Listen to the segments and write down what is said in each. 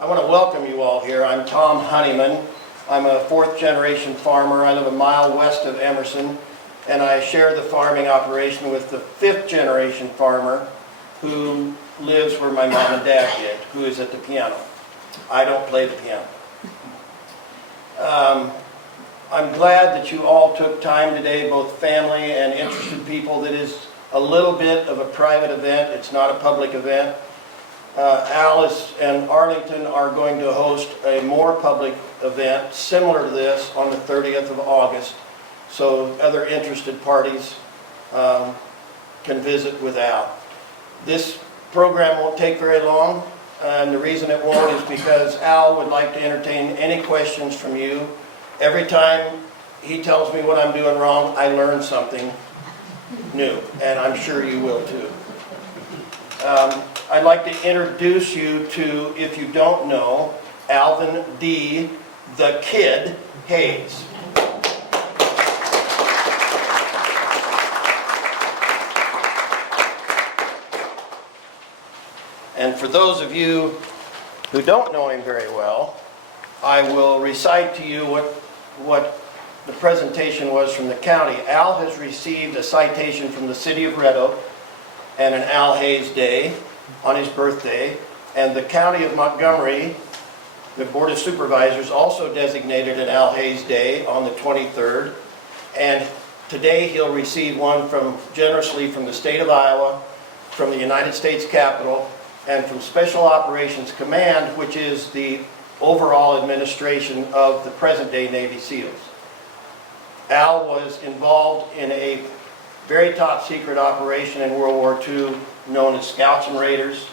I want to welcome you all here. I'm Tom Honeyman. I'm a fourth-generation farmer. I live a mile west of Emerson, and I share the farming operation with the fifth-generation farmer who lives where my mom and dad did, who is at the piano. I don't play the piano. I'm glad that you all took time today, both family and interested people. That is a little bit of a private event. It's not a public event. Alice and Arlington are going to host a more public event similar to this on the 30th of August, so other interested parties can visit with Al. This program won't take very long, and the reason it won't is because Al would like to entertain any questions from you. Every time he tells me what I'm doing wrong, I learn something new, and I'm sure you will too. I'd like to introduce you to, if you don't know, Alvin D. the Kid Hayes. And for those of you who don't know him very well, I will recite to you what the presentation was from the county. Al has received a citation from the city of Red Oak and an Al Hayes Day on his birthday, and the county of Montgomery, the Board of Supervisors, also designated an Al Hayes Day on the 23rd, and today he'll receive one generously from the state of Iowa, from the United States Capitol, and from Special Operations Command, which is the overall administration of the present-day Navy SEALs. Al was involved in a very top-secret operation in World War II known as Scouts and Raiders.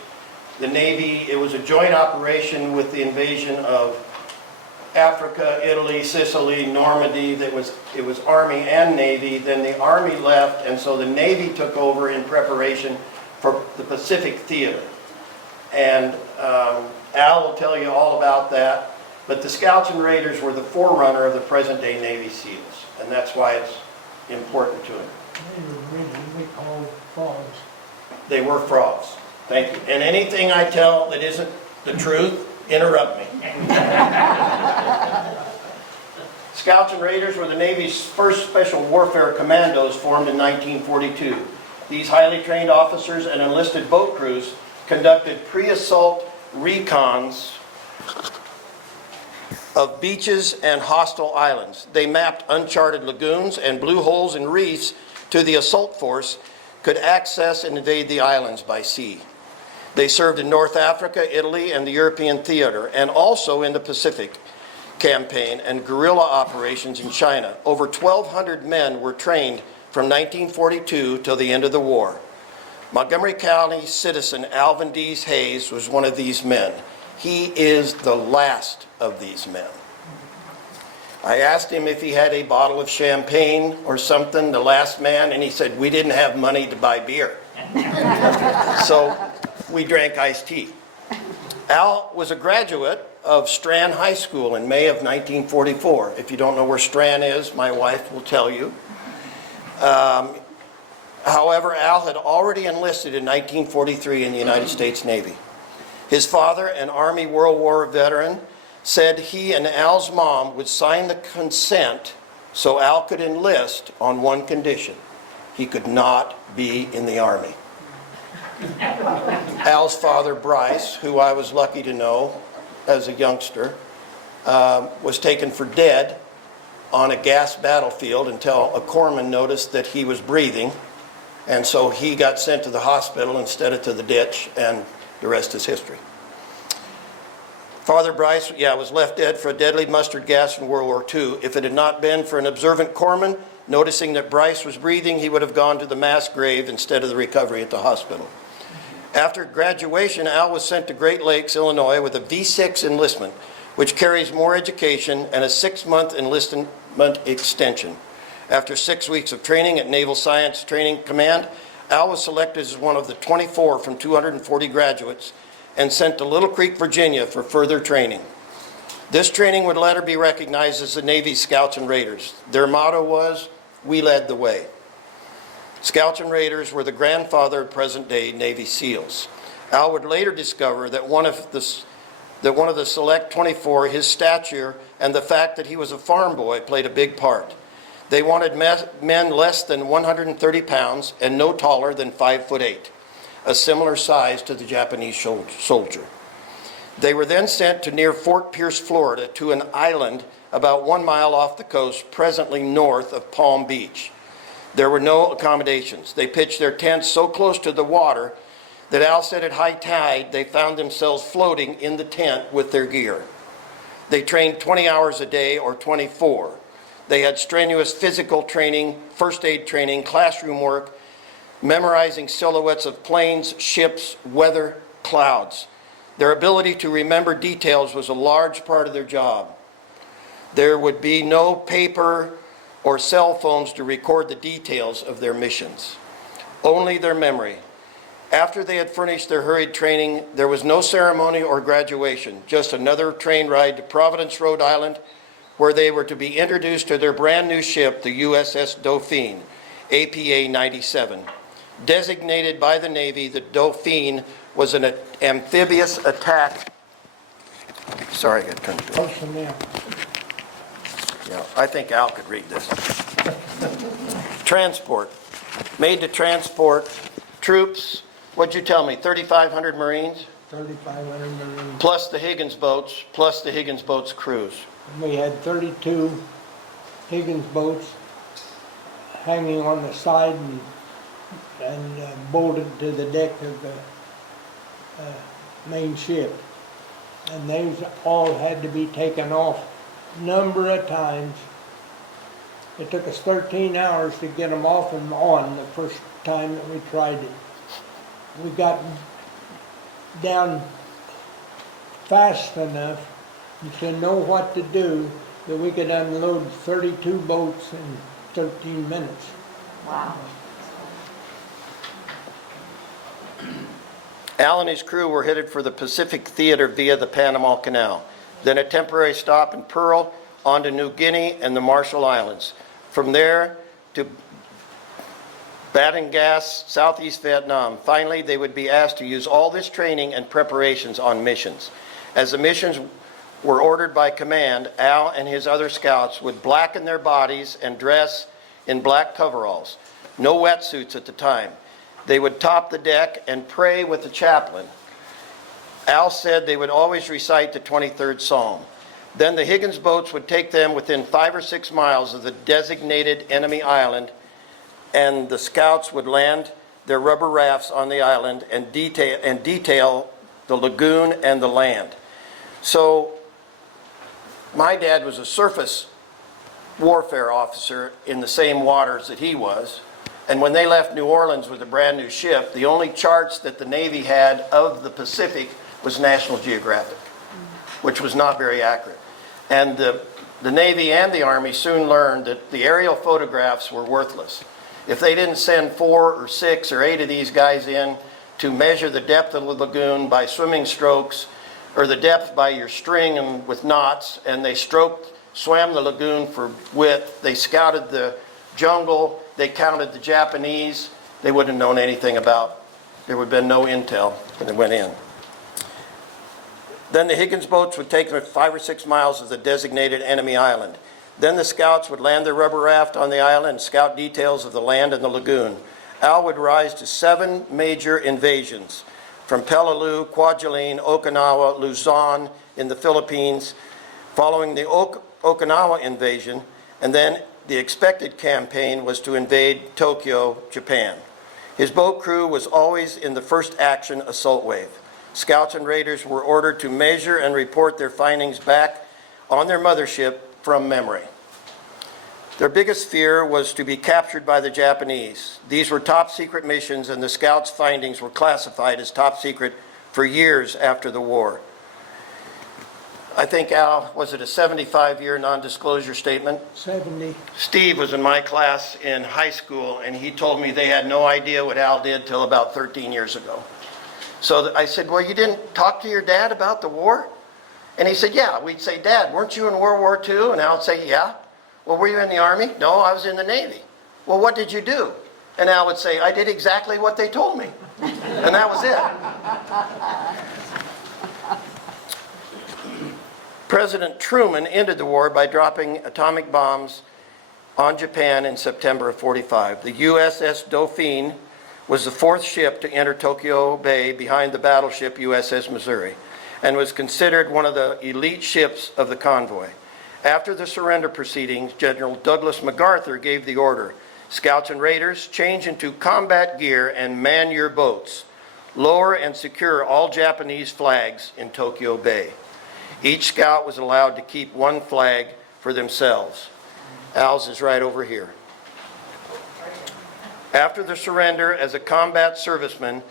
The Navy, it was a joint operation with the invasion of Africa, Italy, Sicily, Normandy. It was Army and Navy. Then the Army left, and so the Navy took over in preparation for the Pacific Theater. And Al will tell you all about that. But the Scouts and Raiders were the forerunner of the present-day Navy SEALs, and that's why it's important to him. They called frogs. They were frogs. Thank you. And anything I tell that isn't the truth, interrupt me. Scouts and Raiders were the Navy's first special warfare commandos formed in 1942. These highly trained officers and enlisted boat crews conducted pre-assault recons of beaches and hostile islands. They mapped uncharted lagoons and blew holes in reefs to the assault force could access and invade the islands by sea. They served in North Africa, Italy, and the European theater, and also in the Pacific campaign and guerrilla operations in China. Over 1,200 men were trained from 1942 till the end of the war. Montgomery County citizen Alvin D. Hayes was one of these men. He is the last of these men. I asked him if he had a bottle of champagne or something, the last man, and he said, we didn't have money to buy beer. So we drank iced tea. Al was a graduate of Strand High School in May of 1944. If you don't know where Strand is, my wife will tell you. However, Al had already enlisted in 1943 in the United States Navy. His father, an Army World War veteran, said he and Al's mom would sign the consent so Al could enlist on one condition: he could not be in the Army. Al's father, Bryce, who I was lucky to know as a youngster, was taken for dead on a gas battlefield until a corpsman noticed that he was breathing, and so he got sent to the hospital instead of to the ditch, and the rest is history. Father Bryce, was left dead for a deadly mustard gas in World War II. If it had not been for an observant corpsman noticing that Bryce was breathing, he would have gone to the mass grave instead of the recovery at the hospital. After graduation, Al was sent to Great Lakes, Illinois with a V6 enlistment, which carries more education and a 6-month enlistment extension. After 6 weeks of training at Naval Science Training Command, Al was selected as one of the 24 from 240 graduates and sent to Little Creek, Virginia for further training. This training would later be recognized as the Navy Scouts and Raiders. Their motto was, "We led the way." Scouts and Raiders were the grandfather of present-day Navy SEALs. Al would later discover that one of the that one of the select 24, his stature and the fact that he was a farm boy played a big part. They wanted men less than 130 pounds and no taller than 5'8", a similar size to the Japanese soldier. They were then sent to near Fort Pierce, Florida, to an island about 1 mile off the coast, presently north of Palm Beach. There were no accommodations. They pitched their tents so close to the water that Al said at high tide they found themselves floating in the tent with their gear. They trained 20 hours a day or 24. They had strenuous physical training, first aid training, classroom work, memorizing silhouettes of planes, ships, weather, clouds. Their ability to remember details was a large part of their job. There would be no paper or cell phones to record the details of their missions, only their memory. After they had furnished their hurried training, there was no ceremony or graduation, just another train ride to Providence, Rhode Island, where they were to be introduced to their brand new ship, the USS Dauphine, APA 97. Designated by the Navy, the Dauphine was an amphibious attack. Sorry, I got to turn to it. Personnel. Yeah, I think Al could read this. Transport. Made to transport troops, what'd you tell me, 3,500 Marines? 3,500 Marines. Plus the Higgins boats, plus the Higgins boats crews. We had 32 Higgins boats hanging on the side and bolted to the deck of the main ship. And those all had to be taken off a number of times. It took us 13 hours to get them off and on the first time that we tried it. We got down fast enough to know what to do that we could unload 32 boats in 13 minutes. Wow. Al and his crew were headed for the Pacific Theater via the Panama Canal, then a temporary stop in Pearl, on to New Guinea and the Marshall Islands. From there to Batangas, Southeast Vietnam. Finally, they would be asked to use all this training and preparations on missions. As the missions were ordered by command, Al and his other scouts would blacken their bodies and dress in black coveralls. No wetsuits at the time. They would top the deck and pray with the chaplain. Al said they would always recite the 23rd Psalm. Then the Higgins boats would take them within 5 or 6 miles of the designated enemy island, and the scouts would land their rubber rafts on the island and detail the lagoon and the land. So my dad was a surface warfare officer in the same waters that he was. And when they left New Orleans with a brand new ship, the only charts that the Navy had of the Pacific was National Geographic, which was not very accurate. And the Navy and the Army soon learned that the aerial photographs were worthless. If they didn't send 4 or 6 or 8 of these guys in to measure the depth of the lagoon by swimming strokes, or the depth by your string and with knots, and they swam the lagoon for width, they scouted the jungle, they counted the Japanese, they wouldn't have known anything about. There would have been no intel when they went in. Then the Higgins boats would take them 5 or 6 miles of the designated enemy island. Then the scouts would land their rubber raft on the island and scout details of the land and the lagoon. Al would rise to 7 major invasions, from Peleliu, Kwajalein, Okinawa, Luzon in the Philippines, following the Okinawa invasion, and then the expected campaign was to invade Tokyo, Japan. His boat crew was always in the first action assault wave. Scouts and raiders were ordered to measure and report their findings back on their mothership from memory. Their biggest fear was to be captured by the Japanese. These were top secret missions, and the scouts' findings were classified as top secret for years after the war. I think, Al, was it a 75-year non-disclosure statement? 70. Steve was in my class in high school, and he told me they had no idea what Al did till about 13 years ago. So I said, well, you didn't talk to your dad about the war? And he said, yeah. We'd say, Dad, weren't you in World War II? And Al would say, yeah. Well, were you in the Army? No, I was in the Navy. Well, what did you do? And Al would say, I did exactly what they told me. And that was it. President Truman ended the war by dropping atomic bombs on Japan in September of 45. The USS Dauphine was the fourth ship to enter Tokyo Bay behind the battleship USS Missouri, and was considered one of the elite ships of the convoy. After the surrender proceedings, General Douglas MacArthur gave the order, "Scouts and raiders, change into combat gear and man your boats. Lower and secure all Japanese flags in Tokyo Bay." Each scout was allowed to keep one flag for themselves. Al's is right over here. After the surrender as a combat serviceman,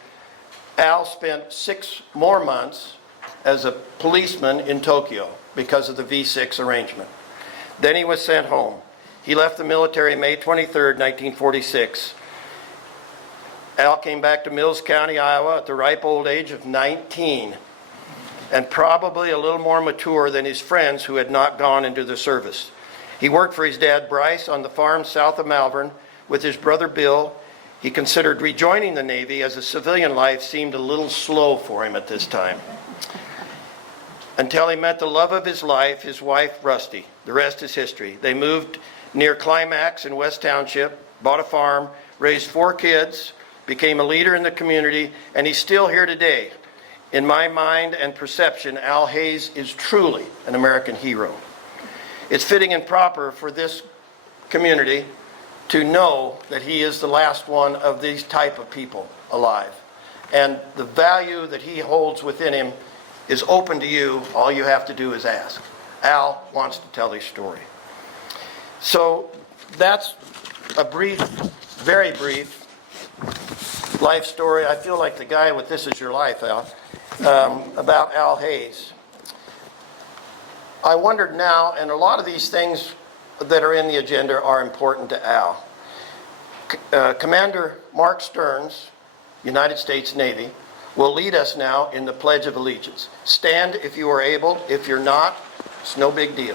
Al spent 6 more months as a policeman in Tokyo because of the V6 arrangement. Then he was sent home. He left the military May 23, 1946. Al came back to Mills County, Iowa at the ripe old age of 19, and probably a little more mature than his friends who had not gone into the service. He worked for his dad Bryce on the farm south of Malvern with his brother Bill. He considered rejoining the Navy as a civilian life seemed a little slow for him at this time, until he met the love of his life, his wife Rusty. The rest is history. They moved near Climax in West Township, bought a farm, raised 4 kids, became a leader in the community, and he's still here today. In my mind and perception, Al Hayes is truly an American hero. It's fitting and proper for this community to know that he is the last one of these type of people alive. And the value that he holds within him is open to you. All you have to do is ask. Al wants to tell his story. So that's a brief, very brief life story. I feel like the guy with This Is Your Life, Al, about Al Hayes. I wondered now, and a lot of these things that are in the agenda are important to Al. Commander Mark Stearns, United States Navy, will lead us now in the Pledge of Allegiance. Stand if you are able. If you're not, it's no big deal.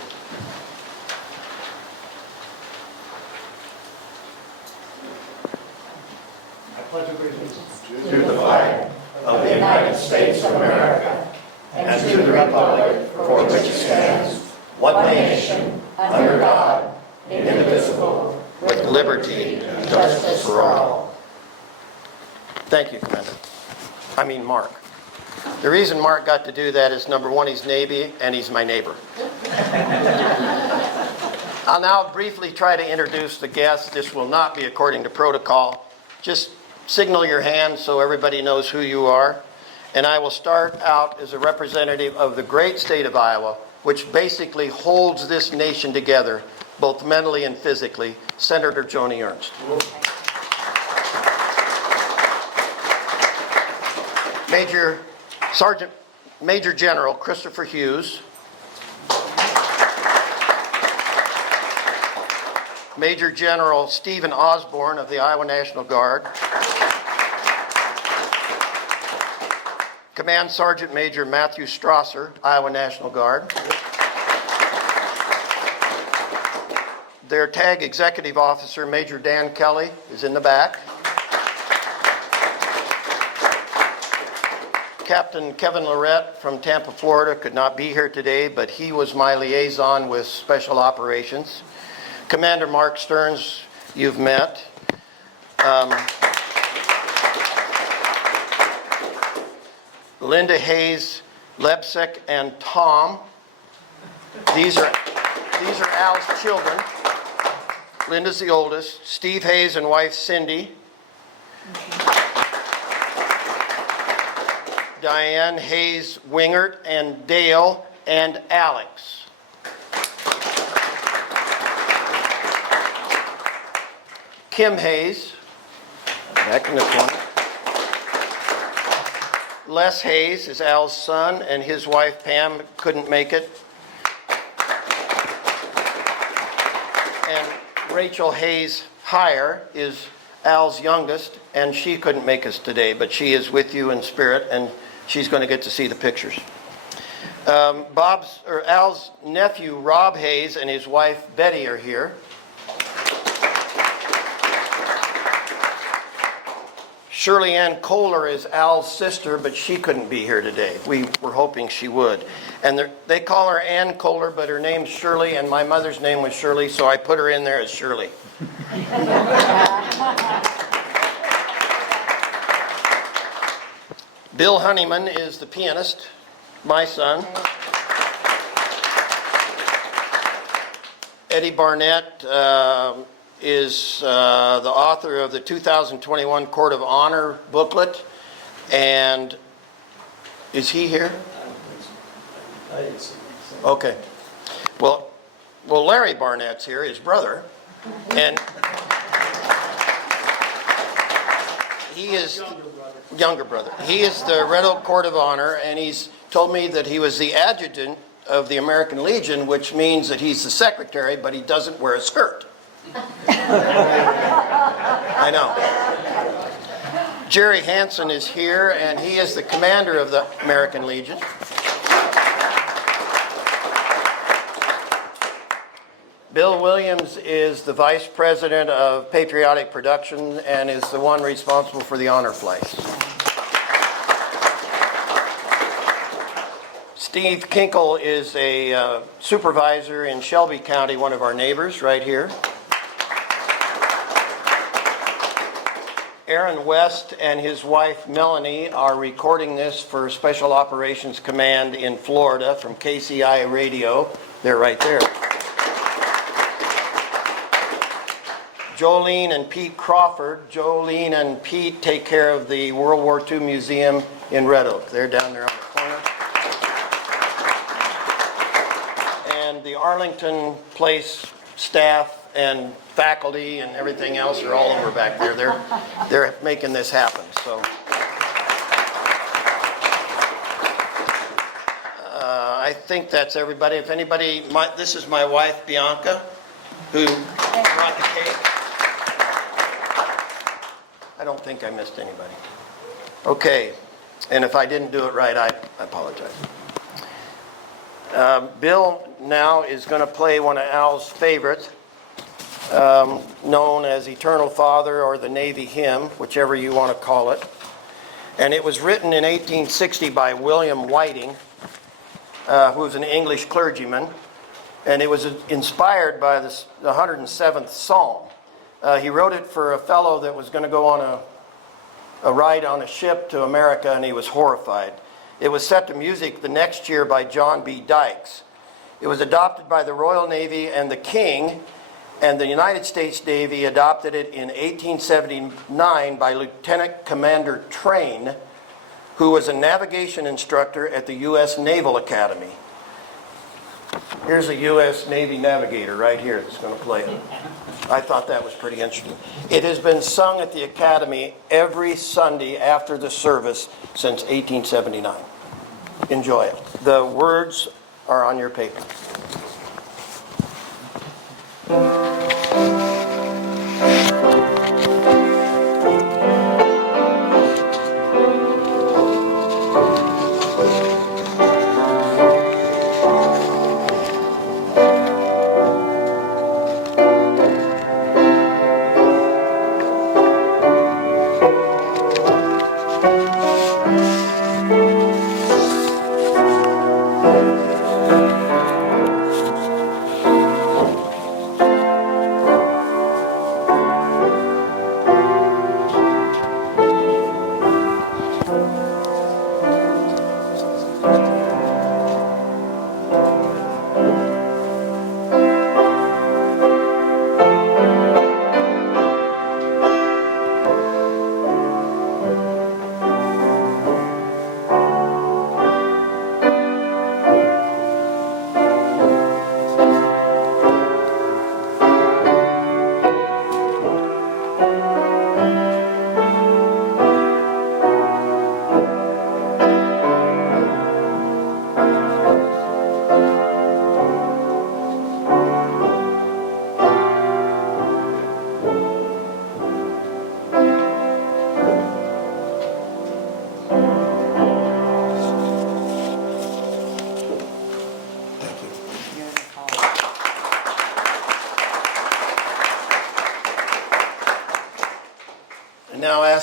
I pledge allegiance to the flag of the United States of America and to the republic for which it stands, one nation, under God, indivisible, With liberty and justice for all. Thank you, Commander. Mark. The reason Mark got to do that is, number one, he's Navy, and he's my neighbor. I'll now briefly try to introduce the guests. This will not be according to protocol. Just signal your hand so everybody knows who you are. And I will start out as a representative of the great state of Iowa, which basically holds this nation together, both mentally and physically, Senator Joni Ernst. Major General Christopher Hughes. Major General Stephen Osborne of the Iowa National Guard. Command Sergeant Major Matthew Strasser, Iowa National Guard. Their TAG Executive Officer, Major Dan Kelly, is in the back. Captain Kevin Lorette from Tampa, Florida, could not be here today, but he was my liaison with Special Operations. Commander Mark Stearns, you've met. Linda Hayes, Lebsek, and Tom. These are Al's children. Linda's the oldest. Steve Hayes and wife Cindy. Diane Hayes Wingert and Dale and Alex. Kim Hayes, back in the corner. Les Hayes is Al's son, and his wife Pam couldn't make it. And Rachel Hayes Heyer is Al's youngest, and she couldn't make us today, but she is with you in spirit, and she's going to get to see the pictures. Al's nephew Rob Hayes and his wife Betty are here. Shirley Ann Kohler is Al's sister, but she couldn't be here today. We were hoping she would. And they call her Ann Kohler, but her name's Shirley, and my mother's name was Shirley, so I put her in there as Shirley. Bill Honeyman is the pianist, my son. Eddie Barnett is the author of the 2021 Court of Honor booklet. And is he here? Okay. Well, Larry Barnett's here, his brother. And he is younger brother. He is the Red Oak Court of Honor, and he's told me that he was the adjutant of the American Legion, which means that he's the secretary, but he doesn't wear a skirt. I know. Jerry Hansen is here, and he is the commander of the American Legion. Bill Williams is the vice president of patriotic production and is the one responsible for the honor flights. Steve Kinkle is a supervisor in Shelby County, one of our neighbors right here. Aaron West and his wife Melanie are recording this for Special Operations Command in Florida from KCI Radio. They're right there. Jolene and Pete Crawford. Jolene and Pete take care of the World War II Museum in Red Oak. They're down there on the corner. And the Arlington Place staff and faculty and everything else are all over back there. They're making this happen. So I think that's everybody. If anybody, this is my wife Bianca, who brought the cake. I don't think I missed anybody. Okay, and if I didn't do it right, I apologize. Bill now is going to play one of Al's favorites, known as Eternal Father or the Navy Hymn, whichever you want to call it. And it was written in 1860 by William Whiting, who was an English clergyman, and it was inspired by the 107th Psalm. He wrote it for a fellow that was going to go on a ride on a ship to America, and he was horrified. It was set to music the next year by John B. Dykes. It was adopted by the Royal Navy and the King, and the United States Navy adopted it in 1879 by Lieutenant Commander Train, who was a navigation instructor at the U.S. Naval Academy. Here's a U.S. Navy navigator right here that's going to play it. I thought that was pretty interesting. It has been sung at the Academy every Sunday after the service since 1879. Enjoy it. The words are on your paper.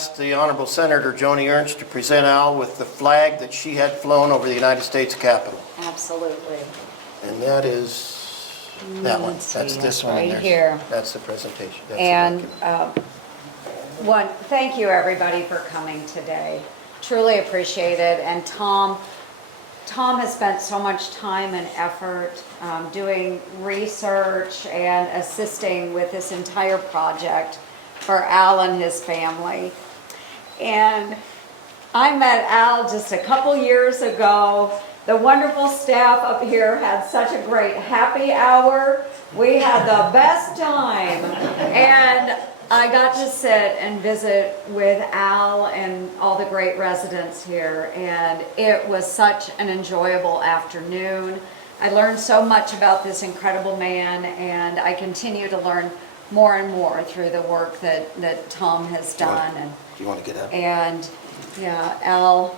asked the Honorable Senator Joni Ernst to present Al with the flag that she had flown over the United States Capitol. Absolutely. And that is that one. Let's That's see, this one. and right there's- here. That's the presentation. That's the And document. thank you everybody for coming today. Truly appreciate it. And Tom has spent so much time and effort doing research and assisting with this entire project for Al and his family. And I met Al just a couple years ago. The wonderful staff up here had such a great happy hour. We had the best time. And I got to sit and visit with Al and all the great residents here, and it was such an enjoyable afternoon. I learned so much about this incredible man, and I continue to learn more and more through the work that Tom has done. Do you want to get up? And yeah, Al.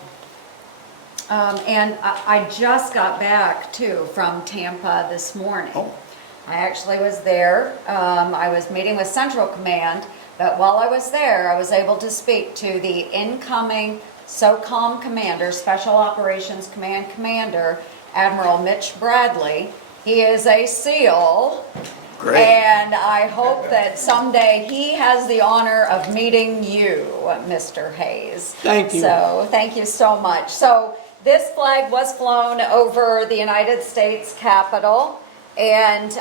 And I just got back too from Tampa this morning. Oh. I actually was there. I was meeting with Central Command, but while I was there, I was able to speak to the incoming SOCOM commander, Special Operations Command Commander, Admiral Mitch Bradley. He is a SEAL. Great. And I hope that someday he has the honor of meeting you, Mr. Hayes. Thank you. So, thank you so much. So, this flag was flown over the United States Capitol. And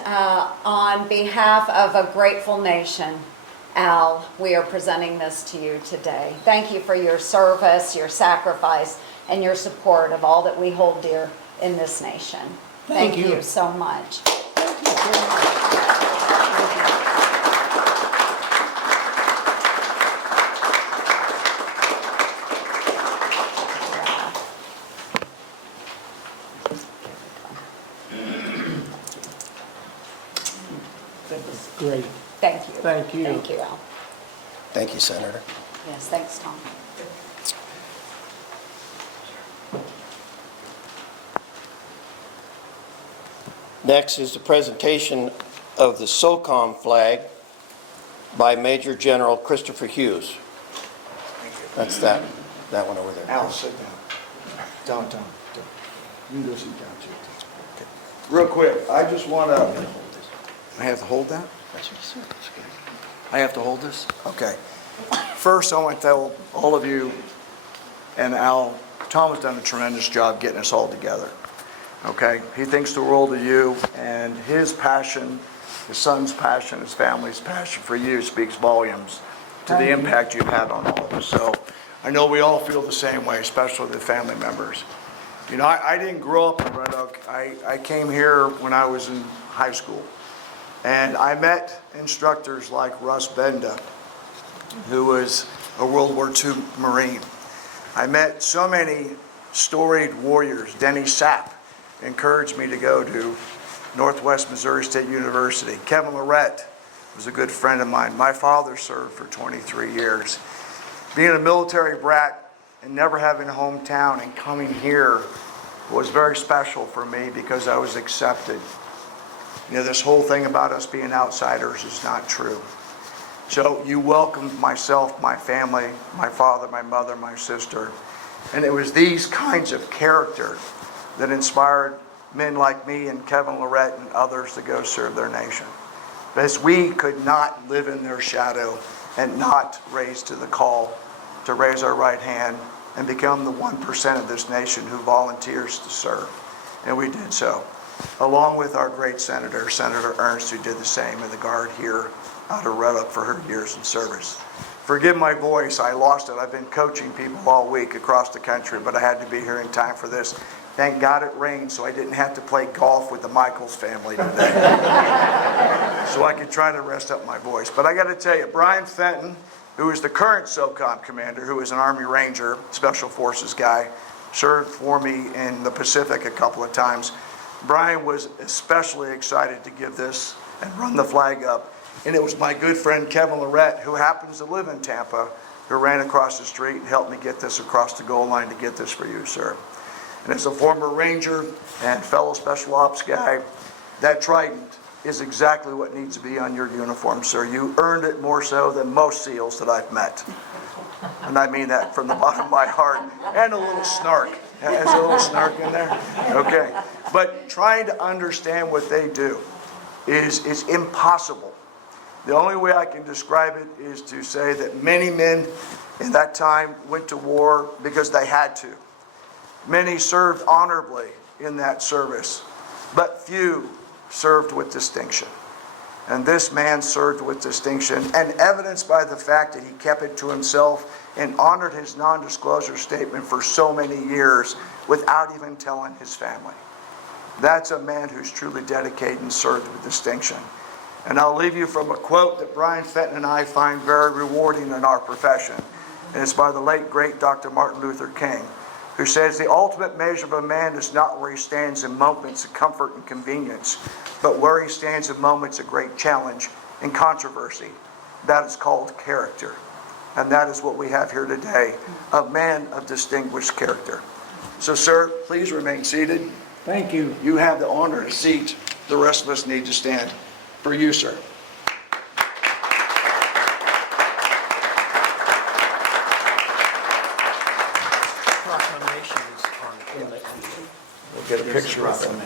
on behalf of a grateful nation, Al, we are presenting this to you today. Thank you for your service, your sacrifice, and your support of all that we hold dear in this nation. Thank you. You so much. Thank you very much. That was great. Thank you. Thank you. Thank you, Al. Thank you, Senator. Yes, thanks, Tom. Next is the presentation of the SOCOM flag by Major General Christopher Hughes. That's that one over there. Al, sit down. Don't. You can go sit down too. Real quick, I just want to, I have to hold that? I have to hold this? Okay. First, I want to tell all of you and Al, Tom has done a tremendous job getting us all together. Okay? He thinks the world of you, and his passion, his son's passion, his family's passion for you speaks volumes to the impact you've had on all of us. So I know we all feel the same way, especially the family members. You know, I didn't grow up in Red Oak. I came here when I was in high school. And I met instructors like Russ Benda, who was a World War II Marine. I met so many storied warriors. Denny Sapp encouraged me to go to Northwest Missouri State University. Kevin Lorette was a good friend of mine. My father served for 23 years. Being a military brat and never having a hometown and coming here was very special for me because I was accepted. You know, this whole thing about us being outsiders is not true. So you welcomed myself, my family, my father, my mother, my sister. And it was these kinds of character that inspired men like me and Kevin Lorette and others to go serve their nation. Because we could not live in their shadow and not raise to the call to raise our right hand and become the 1% of this nation who volunteers to serve. And we did so, along with our great senator, Senator Ernst, who did the same in the Guard here out of Red Oak for her years in service. Forgive my voice, I lost it. I've been coaching people all week across the country, but I had to be here in time for this. Thank God it rained, so I didn't have to play golf with the Michaels family today. So I could try to rest up my voice. But I got to tell you, Brian Fenton, who is the current SOCOM commander, who is an Army Ranger, Special Forces guy, served for me in the Pacific a couple of times. Brian was especially excited to give this and run the flag up. And it was my good friend Kevin Lorette, who happens to live in Tampa, who ran across the street and helped me get this across the goal line to get this for you, sir. And as a former Ranger and fellow Special Ops guy, that trident is exactly what needs to be on your uniform, sir. You earned it more so than most SEALs that I've met. And I mean that from the bottom of my heart, and a little snark. Has a little snark in there? Okay. But trying to understand what they do is impossible. The only way I can describe it is to say that many men in that time went to war because they had to. Many served honorably in that service, but few served with distinction. And this man served with distinction, and evidenced by the fact that he kept it to himself and honored his non-disclosure statement for so many years without even telling his family. That's a man who's truly dedicated and served with distinction. And I'll leave you from a quote that Brian Fenton and I find very rewarding in our profession. And it's by the late, great Dr. Martin Luther King, who says, "The ultimate measure of a man is not where he stands in moments of comfort and convenience, but where he stands in moments of great challenge and controversy. That is called character." And that is what we have here today, a man of distinguished character. So, sir, please remain seated. Thank you. You have the honor to seat. The rest of us need to stand. For you, sir. Proclamations on in the. We'll get a picture of them.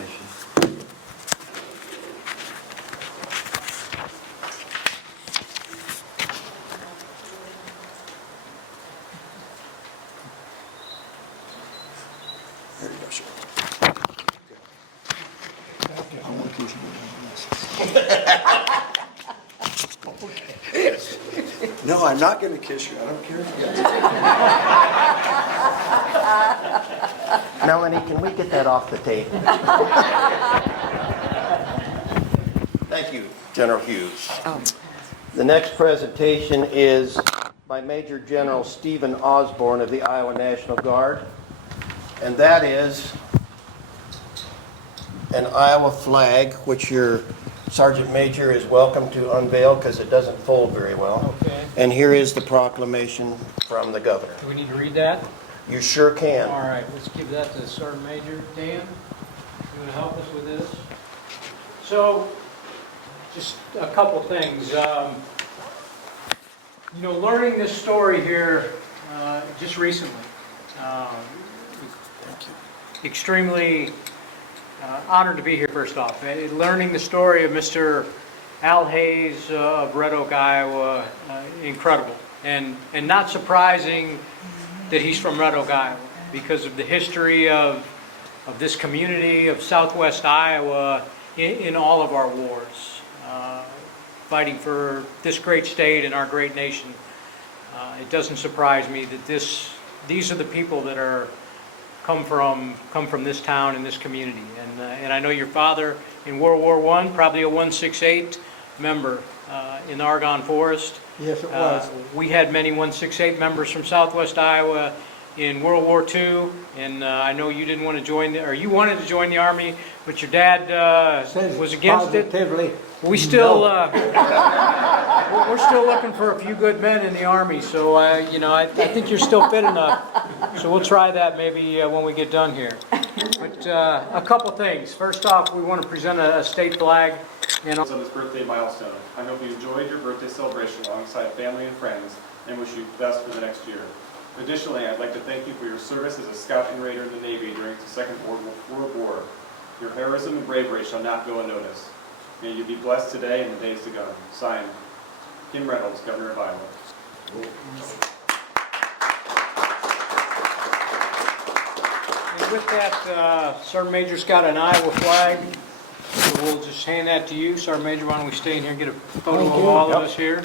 There you go, sir. I want these Yes. No, I'm not going to kiss you. I don't care if you guys. Melanie, can we get that off the tape? Thank you, General Hughes. The next presentation is by Major General Stephen Osborne of the Iowa National Guard, and that is an Iowa flag, which your Sergeant Major is welcome to unveil because it doesn't fold very well. Okay. And here is the proclamation from the governor. Do we need to read that? You sure can. All right, let's give that to the Sergeant Major. Dan, you want to help us with this? So, just a couple things. Learning this story here just recently. Extremely honored to be here, first off. Learning the story of Mr. Al Hayes of Red Oak, Iowa, incredible. And not surprising that he's from Red Oak, Iowa, because of the history of this community of southwest Iowa in all of our wars, fighting for this great state and our great nation. It doesn't surprise me that these are the people that are come from this town and this community. And I know your father in World War I, probably a 168 member in the Argonne Forest. Yes, it was. We had many 168 members from Southwest Iowa in World War II, and I know you didn't want to join, or you wanted to join the Army, but your dad Says was against it. positively, We still, no. we're still looking for a few good men in the Army, so I think you're still fit enough. So we'll try that maybe when we get done here. But a couple things. First off, we want to present a state flag. And On this birthday milestone. I hope you enjoyed your birthday celebration alongside family and friends and wish you the best for the next year. Additionally, I'd like to thank you for your service as a scout and raider in the Navy during the Second World War. Your heroism and bravery shall not go unnoticed. May you be blessed today and the days to come. Signed, Kim Reynolds, Governor of Iowa. And with that, Sergeant Major's got an Iowa flag. So we'll just hand that to you. Sergeant Major, why don't we stay in here and get a photo Thank of you. all Yep. of us here.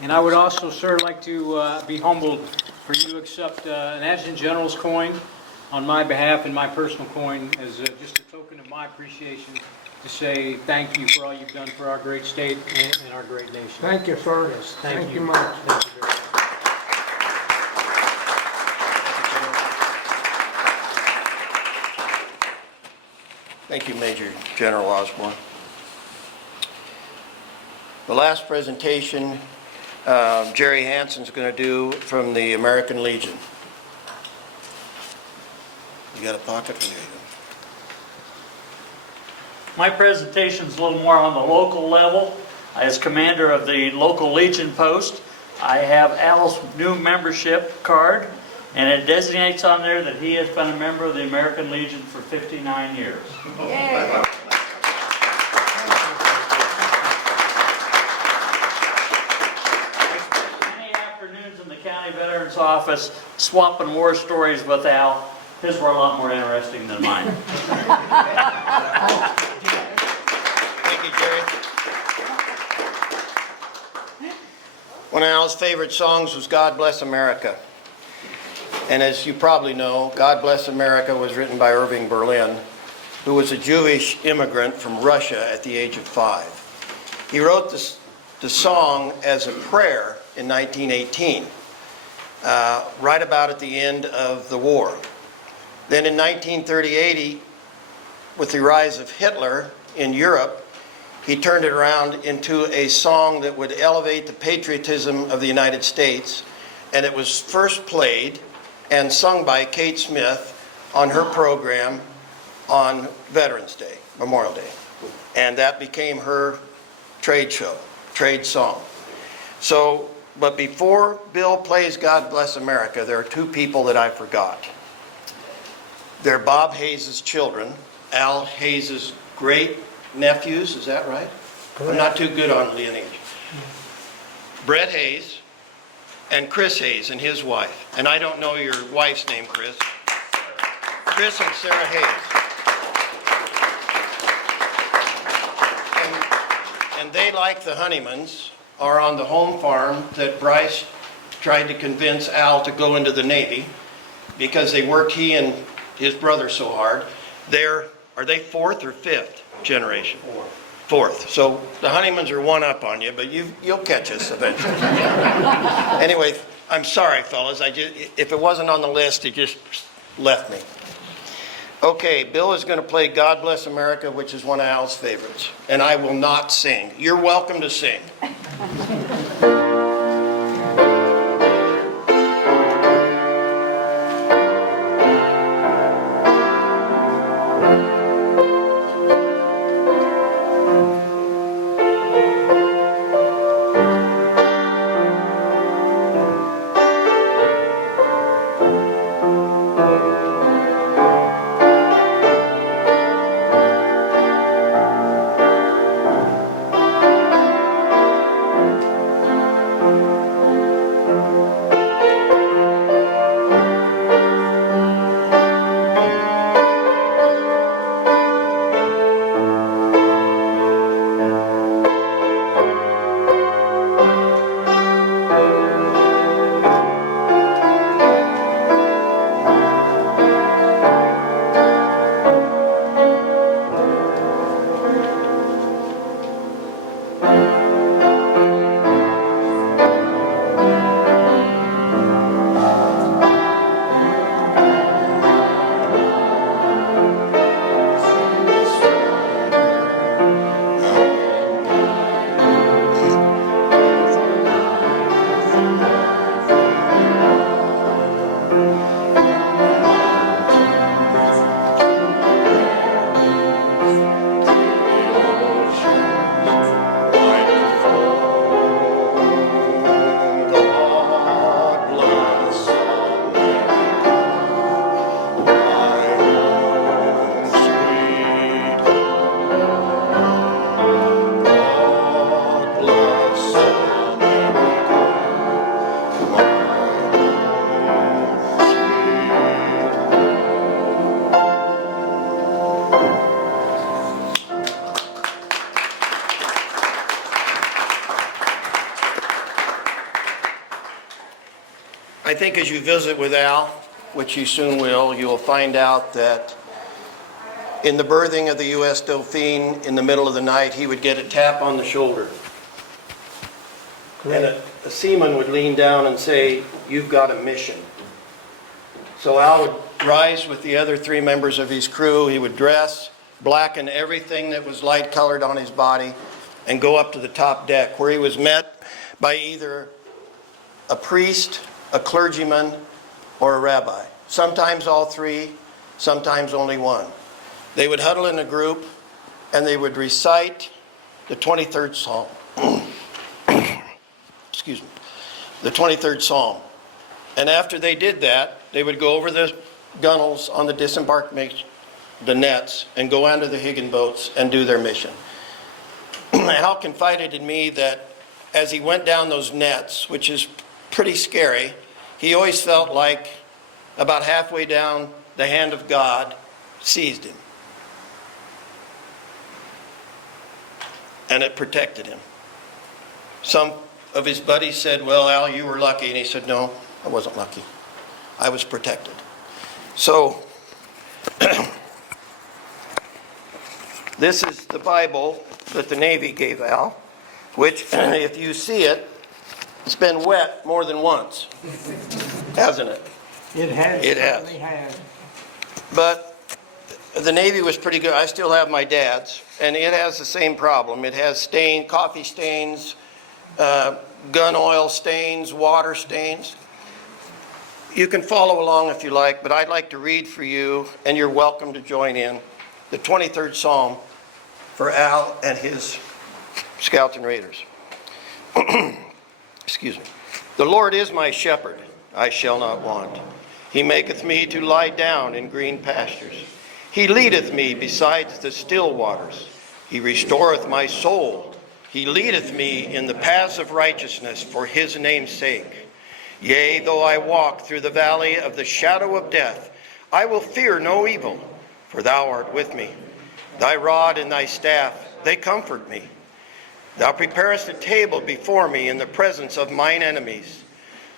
And I would also, sir, like to be humbled for you to accept an Adjutant General's coin on my behalf and my personal coin as just a token of my appreciation to say thank you for all you've done for our great state and our great nation. Thank you, sir. Yes, Thank you much. Thank you very much. Thank you, Major General Osborne. The last presentation, Jerry Hansen's going to do from the American Legion. You got a pocket? There you go. My presentation's a little more on the local level. As commander of the local Legion post, I have Al's new membership card, and it designates on there that he has been a member of the American Legion for 59 years. Yay. Many afternoons in the county veterans office swapping war stories with Al. His were a lot more interesting than mine. Thank you, Jerry. One of Al's favorite songs was God Bless America. And as you probably know, God Bless America was written by Irving Berlin, who was a Jewish immigrant from Russia at the age of 5. He wrote the song as a prayer in 1918, right about at the end of the war. Then in 1938, with the rise of Hitler in Europe, he turned it around into a song that would elevate the patriotism of the United States, and it was first played and sung by Kate Smith on her program on Veterans Day, Memorial Day. And that became her trade song. So, but before Bill plays God Bless America, there are two people that I forgot. They're Bob Hayes' children, Al Hayes' great nephews, is that right? I'm not too good on lineage. Brett Hayes and Chris Hayes and his wife. And I don't know your wife's name, Chris. Chris and Sarah Hayes. And they, like the Honeymans, are on the home farm that Bryce tried to convince Al to go into the Navy because they worked, he and his brother, so hard. Are they fourth or fifth generation? Fourth. So the Honeymans are one up on you, but you'll catch us eventually. Anyway, I'm sorry, fellas. If it wasn't on the list, it just left me. Okay, Bill is going to play God Bless America, which is one of Al's favorites. And I will not sing. You're welcome to sing. I think as you visit with Al, which you soon will, you'll find out that in the berthing of the U.S. Dauphine, in the middle of the night, he would get a tap on the shoulder. And a seaman would lean down and say, "You've got a mission." So Al would rise with the other 3 members of his crew. He would dress, blacken everything that was light-colored on his body, and go up to the top deck, where he was met by either a priest, a clergyman, or a rabbi. Sometimes all 3, sometimes only one. They would huddle in a group and they would recite the 23rd Psalm. Excuse me. The 23rd Psalm. And after they did that, they would go over the gunnels on the disembarkation, the nets, and go onto the Higgin boats and do their mission. Hal confided in me that as he went down those nets, which is pretty scary, he always felt like about halfway down, the hand of God seized him. And it protected him. Some of his buddies said, well, Al, you were lucky. And he said, no, I wasn't lucky. I was protected. So, this is the Bible that the Navy gave Al, which, if you see it, it's been wet more than once, hasn't it? It has. It has. Certainly has. But the Navy was pretty good. I still have my dad's, and it has the same problem. It has coffee stains, gun oil stains, water stains. You can follow along if you like, but I'd like to read for you, and you're welcome to join in, the 23rd Psalm for Al and his Scouts and Raiders. Excuse me. The Lord is my shepherd, I shall not want. He maketh me to lie down in green pastures. He leadeth me beside the still waters. He restoreth my soul. He leadeth me in the paths of righteousness for his name's sake. Yea, though I walk through the valley of the shadow of death, I will fear no evil, for thou art with me. Thy rod and thy staff, they comfort me. Thou preparest a table before me in the presence of mine enemies.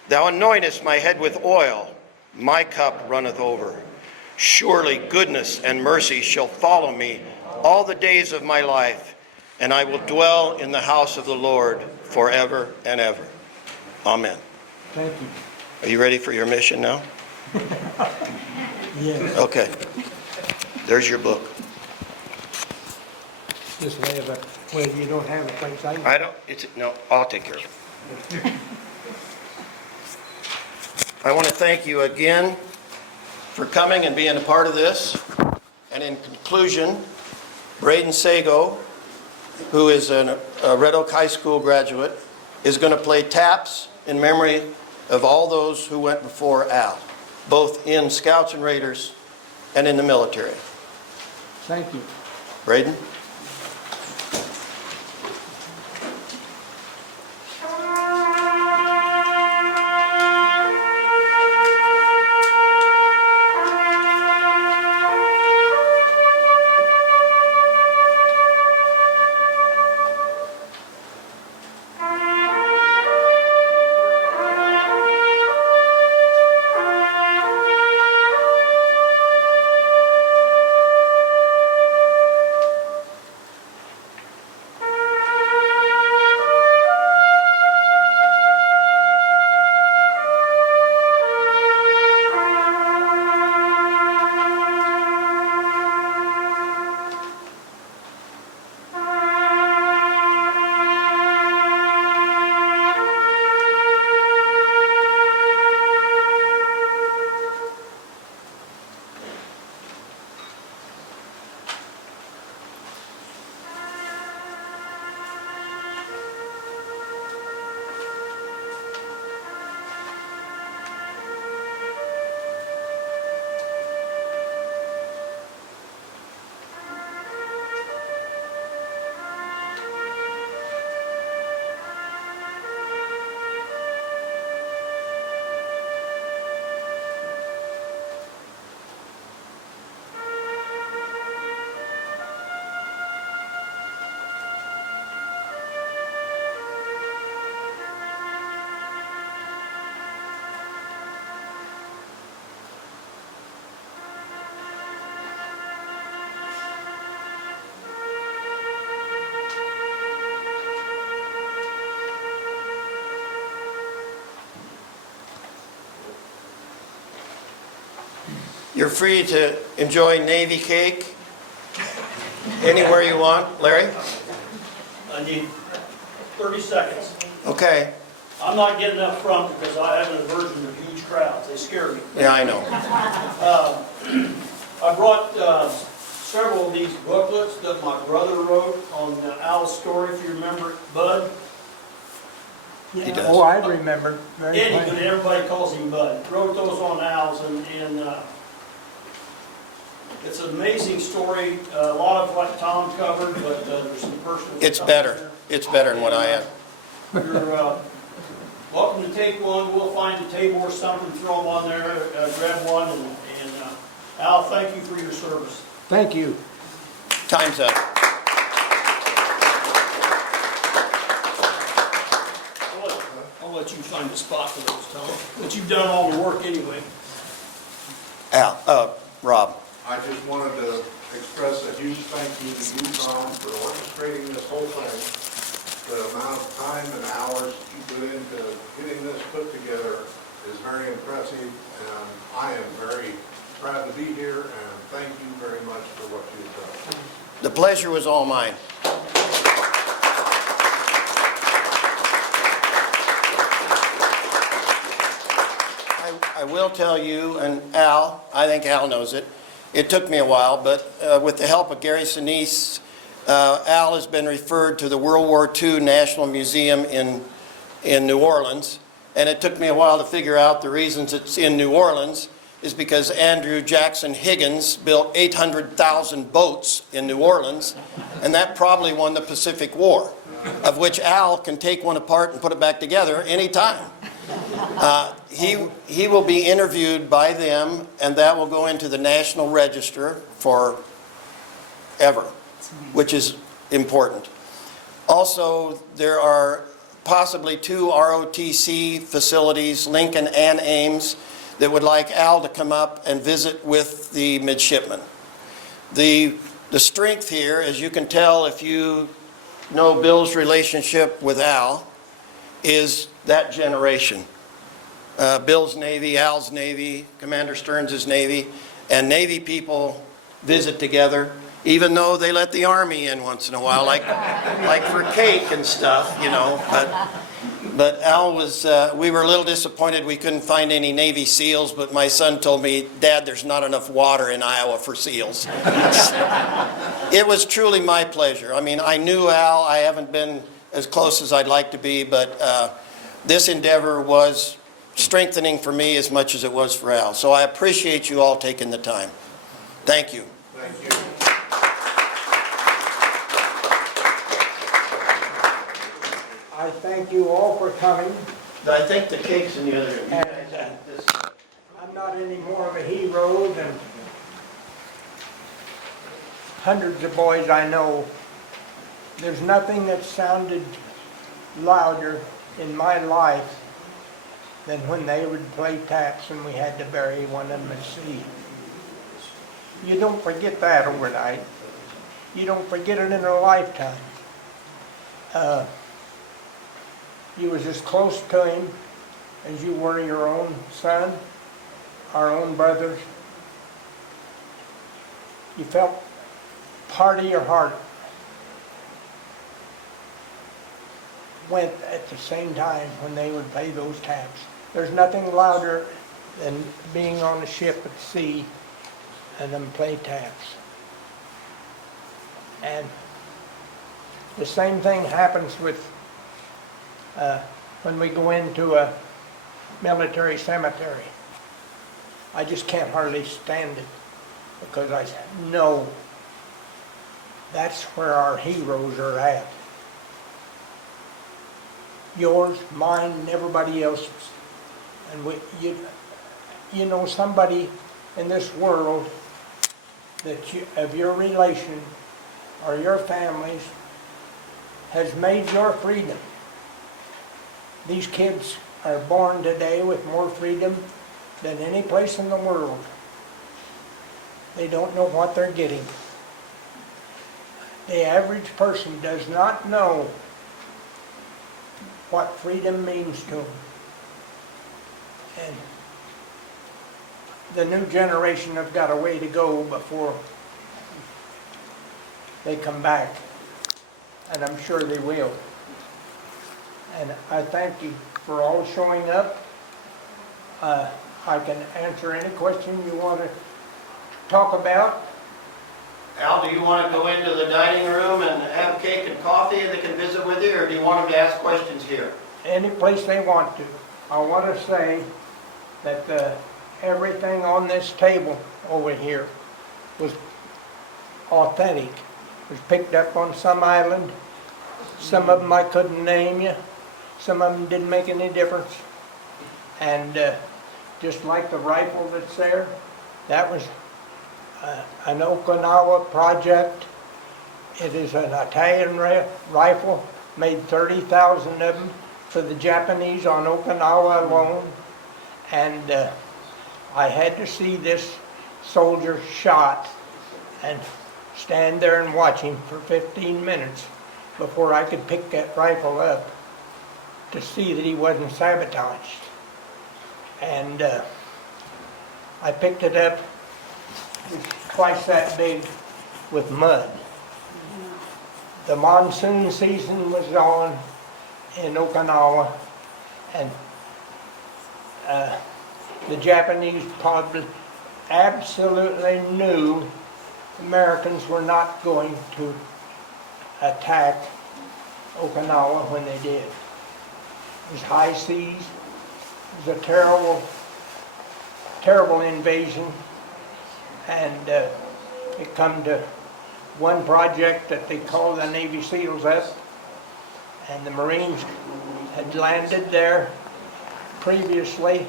Thou anointest my head with oil, my cup runneth over. Surely goodness and mercy shall follow me all the days of my life, and I will dwell in the house of the Lord forever and ever. Amen. Thank you. Are you ready for your mission now? Yes. Okay. There's your book. This way of it. Well, you don't have a place. No, I'll take care of it. I want to thank you again for coming and being a part of this. And in conclusion, Brayden Sego, who is a Red Oak High School graduate, is going to play taps in memory of all those who went before Al, both in Scouts and Raiders and in the military. Thank you. Brayden? You're free to enjoy Navy cake anywhere you want. Larry? I need 30 seconds. Okay. I'm not getting up front because I have an aversion to huge crowds. They scare me. Yeah, I know. I brought several of these booklets that my brother wrote on Al's story, if you remember, Bud. He does. Oh, I remember. Very Eddie, but plain. everybody calls him Bud. Wrote those on Al's, and it's an amazing story. A lot of what Tom covered, but there's some personal It's stuff better. there. It's better than what I had. You're welcome to take one. We'll find a table or something, throw them on there, grab one, and Al, thank you for your service. Thank you. Time's up. I'll let you find a spot for those, Tom, but you've done all the work anyway. Rob. I just wanted to express a huge thank you to you, Tom, for orchestrating this whole thing. The amount of time and hours that you put into getting this put together is very impressive, and I am very proud to be here, and thank you very much for what you've done. The pleasure was all mine. I will tell you, and Al, I think Al knows it, it took me a while, but with the help of Gary Sinise, Al has been referred to the World War II National Museum in New Orleans, and it took me a while to figure out the reasons it's in New Orleans is because Andrew Jackson Higgins built 800,000 boats in New Orleans, and that probably won the Pacific War, of which Al can take one apart and put it back together anytime. He will be interviewed by them, and that will go into the National Register forever, which is important. Also, there are possibly 2 ROTC facilities, Lincoln and Ames, that would like Al to come up and visit with the midshipmen. The strength here, as you can tell if you know Bill's relationship with Al, is that generation. Bill's Navy, Al's Navy, Commander Stearns' Navy, and Navy people visit together, even though they let the Army in once in a while, like for cake and stuff, you know. But Al was, we were a little disappointed we couldn't find any Navy SEALs, but my son told me, Dad, there's not enough water in Iowa for SEALs. It was truly my pleasure. I mean, I knew Al, I haven't been as close as I'd like to be, but this endeavor was strengthening for me as much as it was for Al. So I appreciate you all taking the time. Thank you. Thank you. I thank you all for coming. I think the cake's in the other room. I'm not any more of a hero than hundreds of boys I know. There's nothing that sounded louder in my life than when they would play taps and we had to bury one of them at sea. You don't forget that overnight. You don't forget it in a lifetime. You was as close to him as you were your own son, our own brothers. You felt part of your heart went at the same time when they would play those taps. There's nothing louder than being on a ship at sea and them play taps. And the same thing happens with when we go into a military cemetery. I just can't hardly stand it because I know that's where our heroes are at. Yours, mine, and everybody else's. And you know somebody in this world that of your relation or your families has made your freedom. These kids are born today with more freedom than any place in the world. They don't know what they're getting. The average person does not know what freedom means to them. And the new generation have got a way to go before they come back. And I'm sure they will. And I thank you for all showing up. I can answer any question you want to talk about. Al, do you want to go into the dining room and have cake and coffee and they can visit with you, or do you want them to ask questions here? Any place they want to. I want to say that everything on this table over here was authentic. It was picked up on some island. Some of them I couldn't name you. Some of them didn't make any difference. And just like the rifle that's there, that was an Okinawa project. It is an Italian rifle, made 30,000 of them for the Japanese on Okinawa alone. And I had to see this soldier shot and stand there and watch him for 15 minutes before I could pick that rifle up to see that he wasn't sabotaged. And I picked it up, it was twice that big, with mud. The monsoon season was on in Okinawa, and the Japanese probably absolutely knew Americans were not going to attack Okinawa when they did. It was high seas. It was a terrible, terrible invasion, and it come to one project that they called the Navy SEALs up, and the Marines had landed there previously,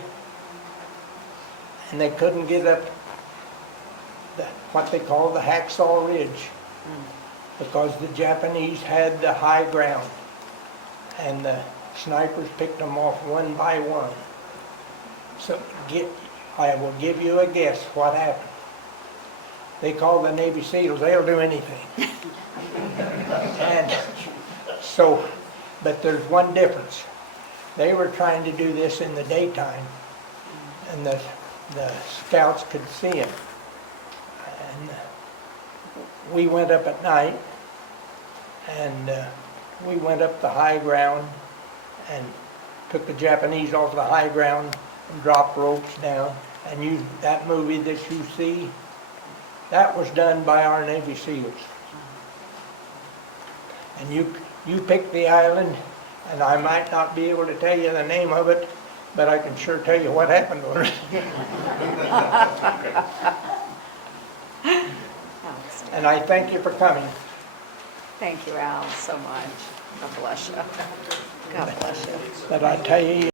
and they couldn't get up what they call the Hacksaw Ridge, because the Japanese had the high ground, and the snipers picked them off one by one. So I will give you a guess what happened. They call the Navy SEALs, they'll do anything. And so, but there's one difference. They were trying to do this in the daytime, and the scouts could see them. And we went up at night, and we went up the high ground and took the Japanese off the high ground and dropped ropes down. And that movie that you see, that was done by our Navy SEALs. And you pick the island, and I might not be able to tell you the name of it, but I can sure tell you what happened on it. And I thank you for coming. Thank you, Al, so much. God bless you. God bless you. But I tell you,